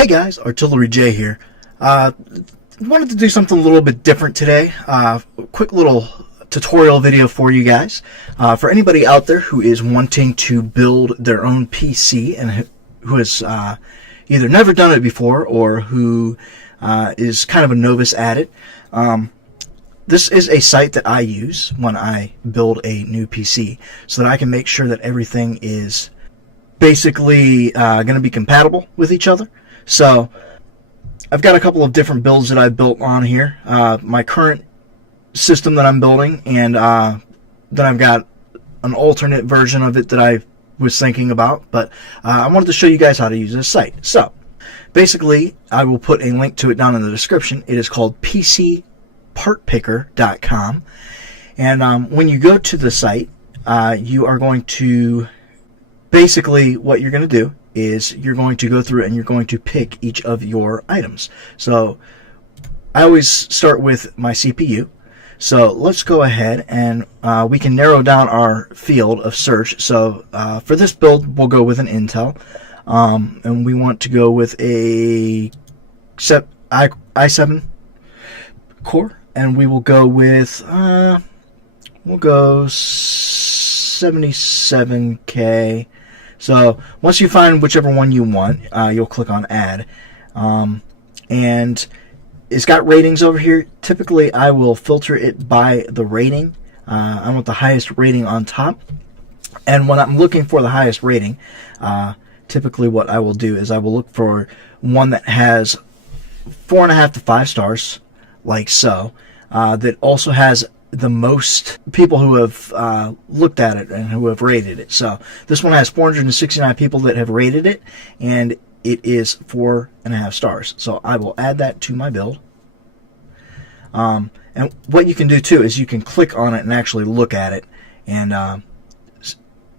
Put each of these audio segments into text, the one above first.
Hey guys, Artillery J here. Wanted to do something a little bit different today. Quick little tutorial video for you guys. For anybody out there who is wanting to build their own PC and who has either never done it before or who is kind of a novice at it. This is a site that I use when I build a new PC so that I can make sure that everything is basically going to be compatible with each other. So I've got a couple of different builds that I've built on here. My current system that I'm building, and then I've got an alternate version of it that I was thinking about, but I wanted to show you guys how to use this site. So basically, I will put a link to it down in the description. It is called PCPartPicker.com, and when you go to the site, you are going to basically, what you're going to do is you're going to go through and you're going to pick each of your items. So I always start with my CPU. So let's go ahead and we can narrow down our field of search. So for this build, we'll go with an Intel. And we want to go with a i7 core. And we will go with, we'll go 77K. So once you find whichever one you want, you'll click on Add. And it's got ratings over here. Typically, I will filter it by the rating. I want the highest rating on top. And when I'm looking for the highest rating, typically what I will do is I will look for one that has 4.5 to 5 stars, like so, that also has the most people who have looked at it and who have rated it. So this one has 469 people that have rated it, and it is 4.5 stars. So I will add that to my build. And what you can do too is you can click on it and actually look at it and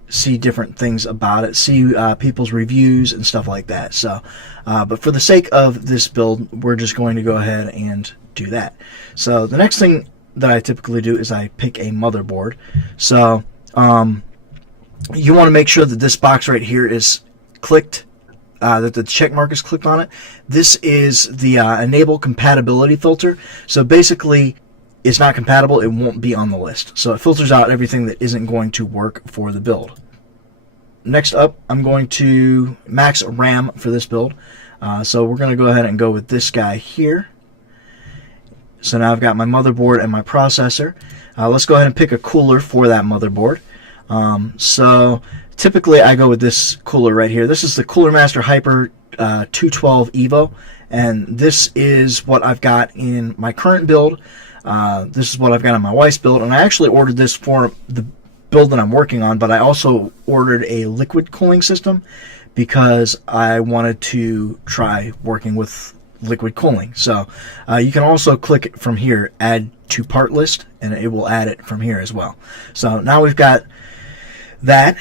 see different things about it, see people's reviews and stuff like that. So, but for the sake of this build, we're just going to go ahead and do that. So the next thing that I typically do is I pick a motherboard. So you want to make sure that this box right here is clicked, that the check mark is clicked on it. This is the enable compatibility filter. So basically, it's not compatible, it won't be on the list. So it filters out everything that isn't going to work for the build. Next up, I'm going to max RAM for this build. So we're going to go ahead and go with this guy here. So now I've got my motherboard and my processor. Let's go ahead and pick a cooler for that motherboard. So typically I go with this cooler right here. This is the Cooler Master Hyper 212 Evo, and this is what I've got in my current build. This is what I've got in my wife's build, and I actually ordered this for the build that I'm working on, but I also ordered a liquid cooling system because I wanted to try working with liquid cooling. So you can also click from here, add to part list, and it will add it from here as well. So now we've got that.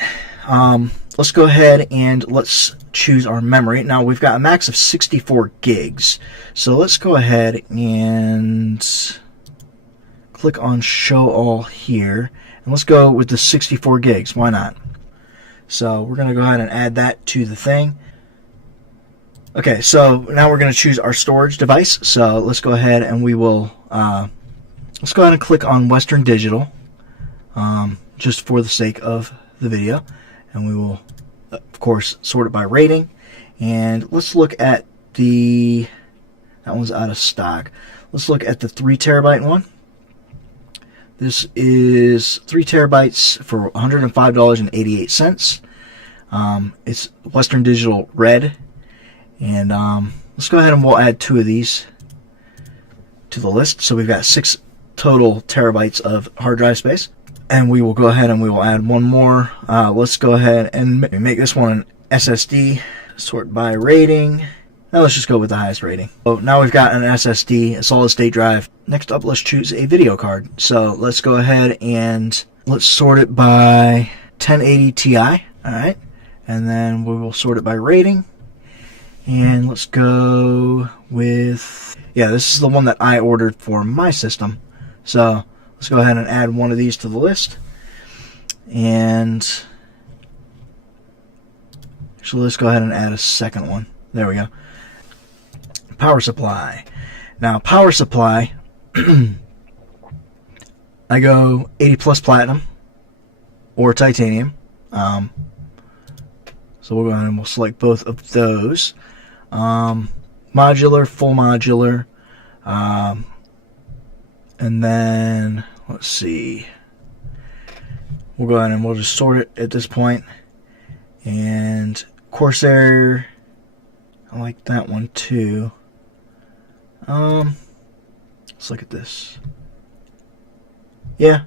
Let's go ahead and let's choose our memory. Now we've got a max of 64 gigs. So let's go ahead and click on show all here, and let's go with the 64 gigs. Why not? So we're going to go ahead and add that to the thing. Okay, so now we're going to choose our storage device. So let's go ahead and we will let's go ahead and click on Western Digital, just for the sake of the video, and we will of course sort it by rating. And let's look at that one's out of stock. Let's look at the 3 terabyte one. This is 3 terabytes for $105.88. It's Western Digital Red. And let's go ahead and we'll add 2 of these to the list. So we've got 6 total terabytes of hard drive space. And we will go ahead and we will add one more. Let's go ahead and make this one an SSD. Sort by rating. Now let's just go with the highest rating. So now we've got an SSD, a solid state drive. Next up, let's choose a video card. So let's go ahead and let's sort it by 1080 Ti. Alright. And then we will sort it by rating. And let's go with, yeah, this is the one that I ordered for my system. So let's go ahead and add one of these to the list. And actually, let's go ahead and add a second one. There we go. power supply. Now, power supply, I go 80 plus platinum or titanium. So we'll go ahead and we'll select both of those. Modular, full modular. And then, let's see. We'll go ahead and we'll just sort it at this point. And Corsair, I like that one too. Let's look at this. Yeah,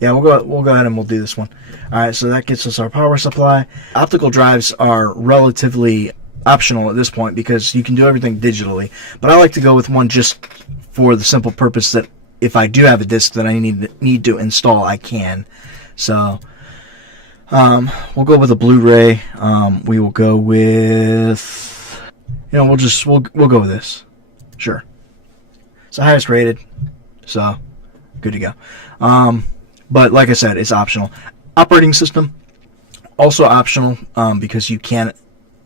we'll go ahead and we'll do this one. All right, so that gets us our power supply. Optical drives are relatively optional at this point because you can do everything digitally. But I like to go with one just for the simple purpose that if I do have a disc that I need to install, I can. So we'll go with a Blu-ray. We will go with, we'll go with this. Sure. It's the highest rated, so good to go. But like I said, it's optional. Operating system, also optional, because you can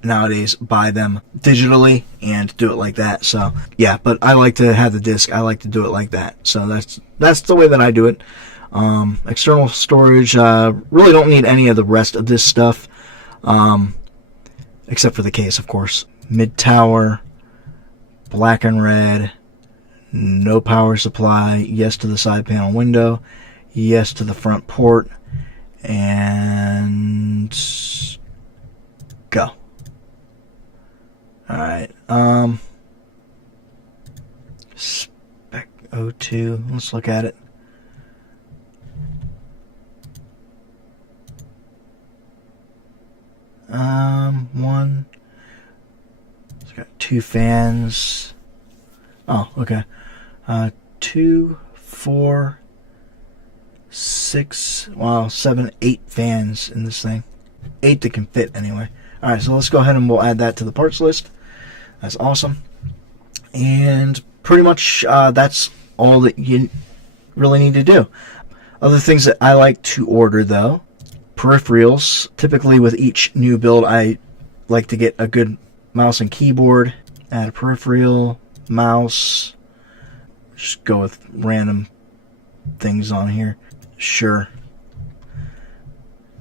nowadays buy them digitally and do it like that. So yeah, but I like to have the disc. I like to do it like that. So that's the way that I do it. External storage, really don't need any of the rest of this stuff, except for the case, of course. Mid tower, black and red, no power supply, yes to the side panel window, yes to the front port, and go. Alright, spec 02, let's look at it. One, it's got 2 fans. Oh, okay. 2, 4, 6, wow, 7, 8 fans in this thing. 8 that can fit anyway. Alright, so let's go ahead and we'll add that to the parts list. That's awesome. And pretty much that's all that you really need to do. Other things that I like to order though, peripherals. Typically with each new build I like to get a good mouse and keyboard, add a peripheral, mouse, just go with random things on here. Sure.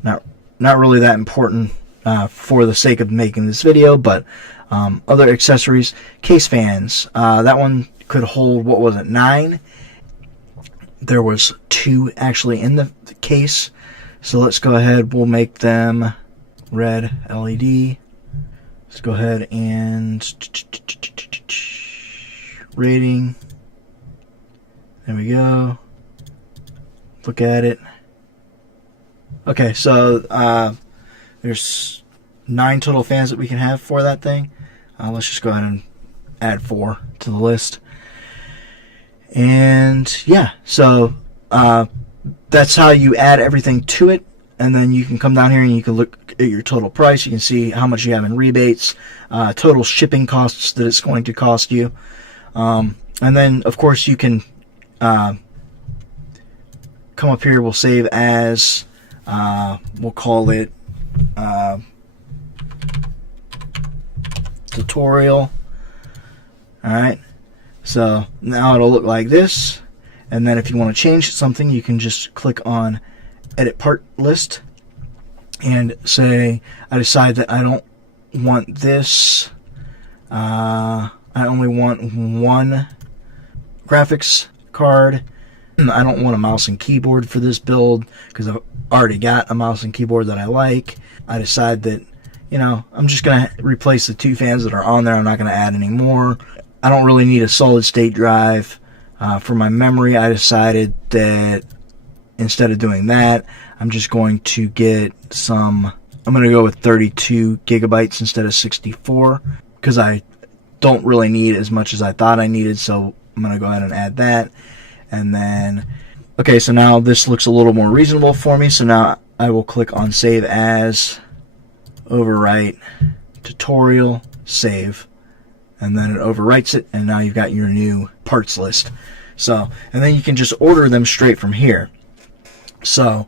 Not really that important for the sake of making this video, but other accessories, case fans. That one could hold, what was it, 9? There was 2 actually in the case. So let's go ahead, we'll make them red LED. Let's go ahead and rating. There we go. Look at it. Okay, so there's 9 total fans that we can have for that thing. Let's just go ahead and add 4 to the list. And yeah, so that's how you add everything to it. And then you can come down here and you can look at your total price. You can see how much you have in rebates, total shipping costs that it's going to cost you. And then, of course, you can come up here. We'll save as, we'll call it tutorial. Alright, so now it'll look like this. And then if you want to change something, you can just click on edit part list and say I decide that I don't want this, I only want 1 graphics card. I don't want a mouse and keyboard for this build because I've already got a mouse and keyboard that I like. I decide that, I'm just going to replace the 2 fans that are on there. I'm not going to add any more. I don't really need a solid state drive. For my memory, I decided that instead of doing that, I'm just going to get I'm going to go with 32 gigabytes instead of 64 because I don't really need as much as I thought I needed, so I'm going to go ahead and add that. And then, okay, so now this looks a little more reasonable for me, so now I will click on Save As, Overwrite, Tutorial, Save, and then it overwrites it, and now you've got your new parts list. So, and then you can just order them straight from here. So,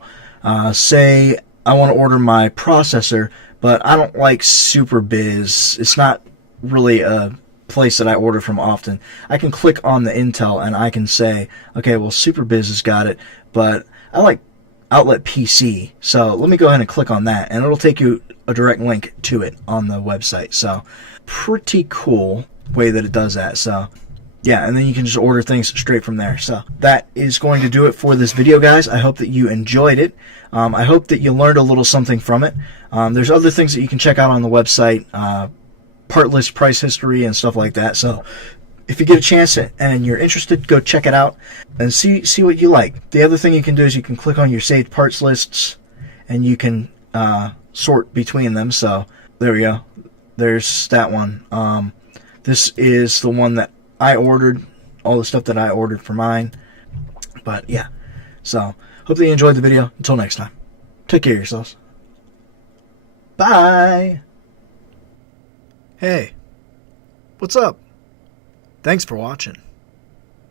say I want to order my processor, but I don't like Super Biz. It's not really a place that I order from often. I can click on the Intel and I can say, okay, well, SuperBiz has got it, but I like Outlet PC, so let me go ahead and click on that, and it'll take you a direct link to it on the website. So pretty cool way that it does that. So yeah, and then you can just order things straight from there. So that is going to do it for this video, guys. I hope that you enjoyed it. I hope that you learned a little something from it. There's other things that you can check out on the website, part list, price history, and stuff like that. So if you get a chance and you're interested, go check it out and see what you like. The other thing you can do is you can click on your saved parts lists and you can sort between them. So there we go. There's that one. This is the one that I ordered, all the stuff that I ordered for mine. But yeah, so hope that you enjoyed the video. Until next time, take care of yourselves. Bye. Hey, what's up? Thanks for watching.